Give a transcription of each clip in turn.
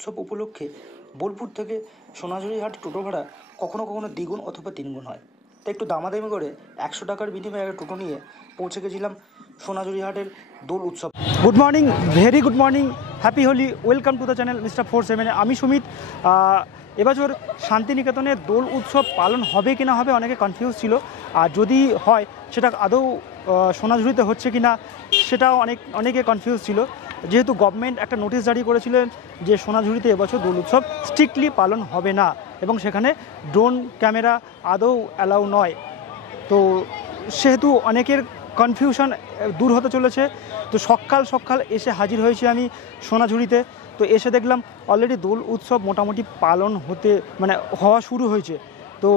উৎসব উপলক্ষে বোলপুর থেকে সোনাঝুরিহাট টোটো ভাড়া কখনো কখনো দ্বিগুণ অথবা তিনগুণ হয়। তাই একটু দামাদামি করে 100 টাকার বিনিময়ে একটা টোটো নিয়ে পৌঁছে গেছিলাম সোনাঝুরিহাটের দোল উৎসব। Good morning, very good morning, happy Holi, welcome to the channel mister 47। আমি সুমিত। এবছর শান্তিনিকেতনে দোল উৎসব পালন হবে কি না হবে অনেকে কনফিউজ ছিল, আর যদি হয় সেটা আদৌ সোনাঝুরিতে হচ্ছে কি না সেটাও অনেকে কনফিউজ ছিল। যেহেতু গভর্নমেন্ট একটা নোটিশ জারি করেছিলেন যে সোনাঝুরিতে এবছর দোল উৎসব স্ট্রিক্টলি পালন হবে না এবং সেখানে ড্রোন ক্যামেরা আদৌ অ্যালাউ নয়, তো সেহেতু অনেকের কনফিউশন দূর হতে চলেছে। তো সকাল এসে হাজির হয়েছি আমি সোনাঝুরিতে। তো এসে দেখলাম অলরেডি দোল উৎসব মোটামুটি পালন হওয়া শুরু হয়েছে। তো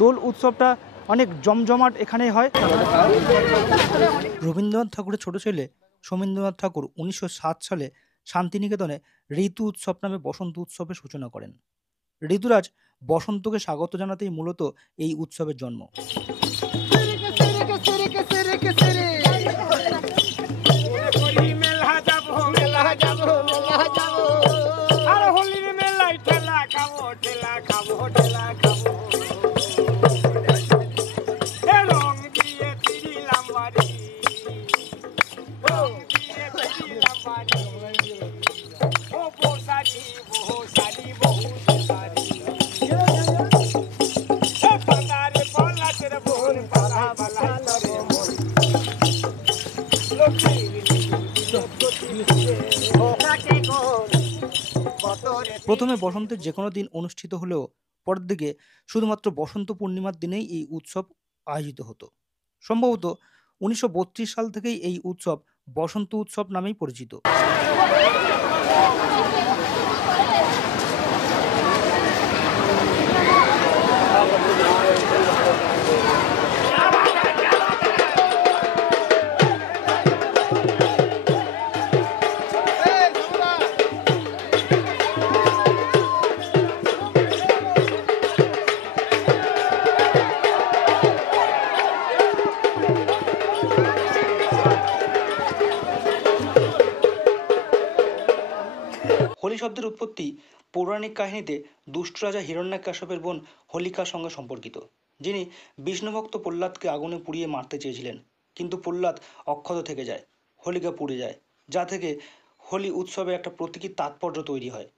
দোল উৎসবটা অনেক জমজমাট এখানেই হয়। রবীন্দ্রনাথ ঠাকুরের ছোট ছেলে সোমেন্দ্রনাথ ঠাকুর 1907 সালে শান্তিনিকেতনে ঋতু উৎসব নামে বসন্ত উৎসবের সূচনা করেন। ঋতুরাজ বসন্তকে স্বাগত জানাতেই মূলত এই উৎসবের জন্ম। প্রথমে বসন্তের যে কোনো দিন অনুষ্ঠিত হলেও পরের দিকে শুধুমাত্র বসন্ত পূর্ণিমার দিনেই এই উৎসব আয়োজিত হতো। সম্ভবত 1932 সাল থেকেই এই উৎসব বসন্ত উৎসব নামেই পরিচিত। হোলি শব্দের উৎপত্তি পৌরাণিক কাহিনীতে দুষ্ট রাজা হিরণ্যকশিপুর বোন হোলিকার সঙ্গে সম্পর্কিত, যিনি বিষ্ণুভক্ত প্রহ্লাদকে আগুনে পুড়িয়ে মারতে চেয়েছিলেন, কিন্তু প্রহ্লাদ অক্ষত থেকে যায়, হোলিকা পুড়ে যায়, যা থেকে হোলি উৎসবে একটা প্রতীকী তাৎপর্য তৈরি হয়।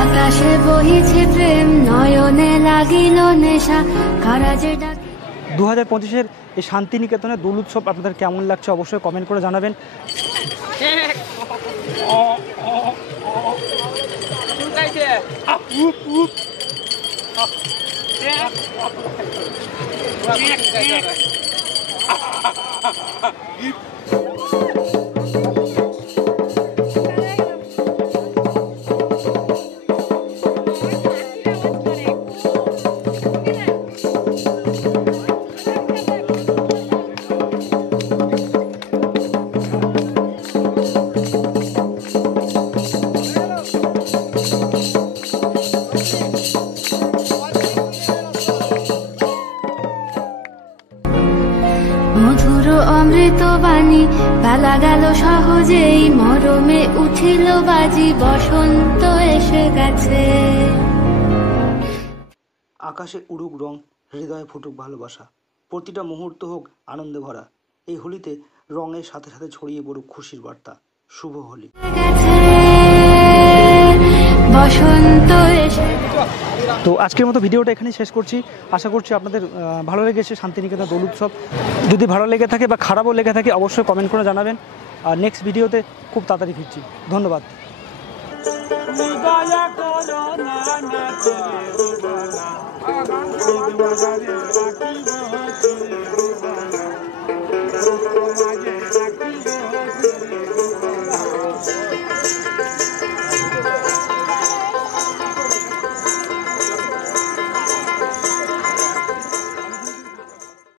আকাশে বহিছে প্রেম, নয়নে লাগিল নেশা, কারাজে ডাকে। 2025-এর এই শান্তিনিকেতনের দোল উৎসব আপনাদের কেমন লাগছে অবশ্যই কমেন্ট করে জানাবেন। মধুর অমৃত বাণী, বেলা গেল সহজেই, মরমে উঠিল বাজি, বসন্ত এসে গেছে। আকাশে উড়ুক রং, হৃদয়ে ফুটুক ভালোবাসা, প্রতিটা মুহূর্ত হোক আনন্দে ভরা। এই হোলিতে রঙের সাথে সাথে ছড়িয়ে পড়ুক খুশির বার্তা। শুভ হোলি। বসন্ত এসে। তো আজকের মতো ভিডিওটা এখানেই শেষ করছি। আশা করছি আপনাদের ভালো লেগেছে শান্তিনিকেতন দোল উৎসব। যদি ভালো লেগে থাকে বা খারাপও লেগে থাকে অবশ্যই কমেন্ট করে জানাবেন। আর নেক্সট ভিডিওতে খুব তাড়াতাড়ি ফিরছি। ধন্যবাদ।